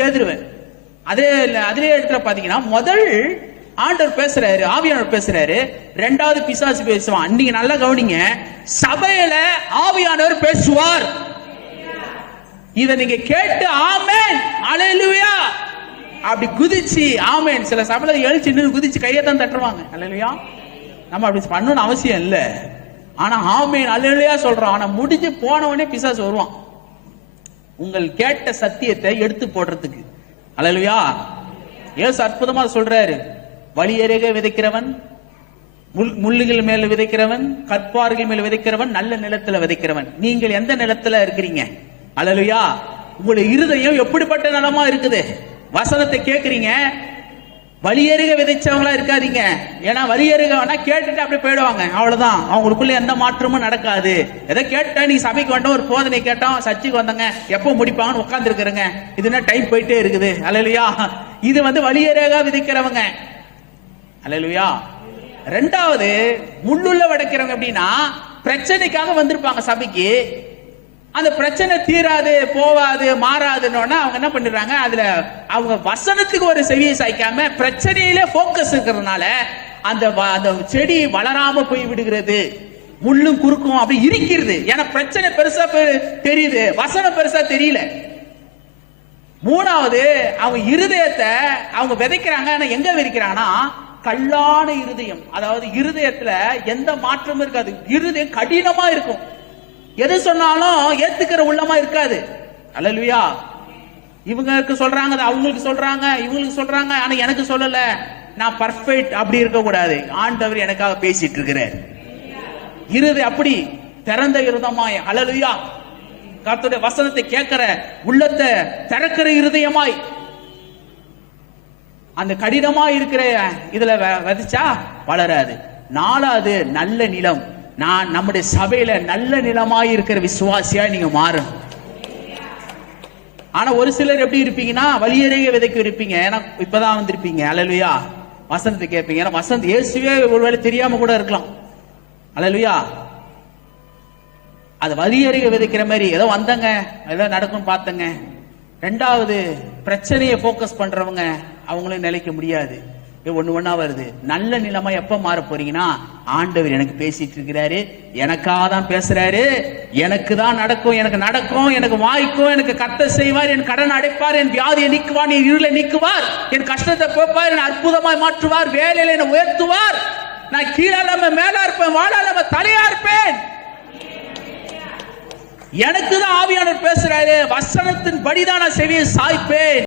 எழுதிருவேன். அதிலே இடத்துல பாத்தீங்கன்னா முதல் ஆண்டவர் பேசுறாரு, ஆவியானவர் பேசுறாரு, ரெண்டாவது பிசாசு பேசுவான். நீங்க நல்லா கவனிங்க, சபையில ஆவியானவர் பேசுவார். இத நீங்க கேட்டு ஆமென் அல்லேலூயா அப்படி குதிச்சு ஆமென். சில சபையில எழுச்சி நின்று குதிச்சு கையை தான் தட்டுவாங்க. அல்லேலூயா. நம்ம அப்படி பண்ணணும்னு அவசியம் இல்லை. ஆனா ஆமென் அல்லேலூயா சொல்றோம். ஆனா முடிஞ்சு போன உடனே பிசாசு வருவான் உங்கள் கேட்ட சத்தியத்தை எடுத்து போடுறதுக்கு. அல்லேலூயா. இயேசு அற்புதமா சொல்றாரு, வழியருகே விதைக்கிறவன், முள்ளுகள் மேல விதைக்கிறவன், கற்பார்கள் மேல விதைக்கிறவன், நல்ல நிலத்துல விதைக்கிறவன். நீங்கள் எந்த நிலத்துல இருக்கிறீங்க? அல்லேலூயா. உங்களுடைய இருதயம் எப்படிப்பட்ட நிலமா இருக்குது? வசனத்தை கேட்கறீங்க, வழியருக விதைச்சவங்களா இருக்காதீங்க. ஏன்னா வழியருக வேணா கேட்டுட்டு அப்படி போயிடுவாங்க, அவ்வளவுதான். அவங்களுக்குள்ள எந்த மாற்றமும் நடக்காது. எதை கேட்டா, நீ சபைக்கு வந்தோம், ஒரு போதனை கேட்டோம், சர்ச்சுக்கு வந்தாங்க, எப்போ முடிப்பாங்கன்னு உட்கார்ந்து இருக்கிறங்க, இதுனா டைம் போயிட்டே இருக்குது. அல்லேலூயா. இது வழியருக விதைக்கிறவங்க. அல்லேலூயா. ரெண்டாவது முள்ளுள்ள விதைக்கிறவங்க. அப்படின்னா பிரச்சனைக்காக வந்திருப்பாங்க சபைக்கு, அந்த பிரச்சனை தீராது, போவாது, மாறாதுன்னு அவங்க என்ன பண்ணிடுறாங்க, அதுல அவங்க வசனத்துக்கு ஒரு செவியை சாய்க்காம பிரச்சனையில போக்கஸ் இருக்கிறதுனால அந்த செடி வளராம போய் விடுகிறது. முள்ளும் குறுக்கும் அப்படி இருக்கிறது. ஏன்னா பிரச்சனை பெருசா தெரியுது, வசனம் பெருசா தெரியல. மூணாவது, அவங்க இருதயத்தை அவங்க விதைக்கிறாங்க. ஆனா எங்க விதைக்கிறாங்கன்னா, கல்லான இருதயம். அதாவது இருதயத்துல எந்த மாற்றமும் இருக்காது. இருதயம் கடினமா இருக்கும், எது சொன்னாலும் ஏத்துக்கிற உள்ளமா இருக்காது. அல்லேலூயா. இவங்களுக்கு சொல்றாங்க, அவங்களுக்கு சொல்றாங்க, இவங்களுக்கு சொல்றாங்க, ஆனா எனக்கு சொல்லல. நான் பர்ஃபெக்ட் அப்படி இருக்க கூடாது. ஆண்டவர் எனக்காக பேசிட்டு இருக்கிறார். இருதயம் அப்படி திறந்த இருதமாய், அல்லேலூயா, கர்த்தருடைய வசனத்தை கேட்கிற உள்ளத்தை திறக்கிற இருதயமாய், அந்த கடினமா இருக்கிற இதுல விதைச்சா வளராது. நாலாவது, நல்ல நிலம். நான் நம்முடைய சபையில நல்ல நிலமாய் இருக்கிற விசுவாசியா நீங்க மாறணும். ஆனா ஒரு சிலர் எப்படி இருப்பீங்கன்னா, வழியருகே விதைக்க இருப்பீங்க. ஏன்னா இப்பதான் வந்திருப்பீங்க. அல்லேலூயா. வசனத்தை கேட்பீங்க. ஏன்னா வசந்த் இயேசுவே ஒருவேளை தெரியாம கூட இருக்கலாம். அல்லேலூயா. அது வழியருகே விதைக்கிற மாதிரி ஏதோ வந்தங்க, ஏதோ நடக்கும் பார்த்தங்க. ரெண்டாவது, பிரச்சனையை போக்கஸ் பண்றவங்க அவங்களும் நிலைக்க முடியாது. ஒண்ணா வருது. நல்ல நிலைமை எப்ப மாற போறீங்கன்னா, ஆண்டவர் எனக்கு பேசிட்டு இருக்கிறாரு, எனக்காக தான் பேசுறாரு, எனக்கு தான் நடக்கும், எனக்கு நடக்கும், எனக்கு வாய்க்கும், எனக்கு கர்த்தர் செய்வார், என் கடன் அடைப்பார், என் வியாதியை நீக்குவார், என் இருளை நீக்குவார், என் கஷ்டத்தை போப்பார், என் அற்புதமாய் மாற்றுவார், வேலையில என்னை உயர்த்துவார், நான் கீழாம மேலா இருப்பேன், வாழாம தலையா இருப்பேன். எனக்கு தான் ஆவியானவர் பேசுறாரு, வசனத்தின் படிதான் நான் செவியை சாய்ப்பேன்.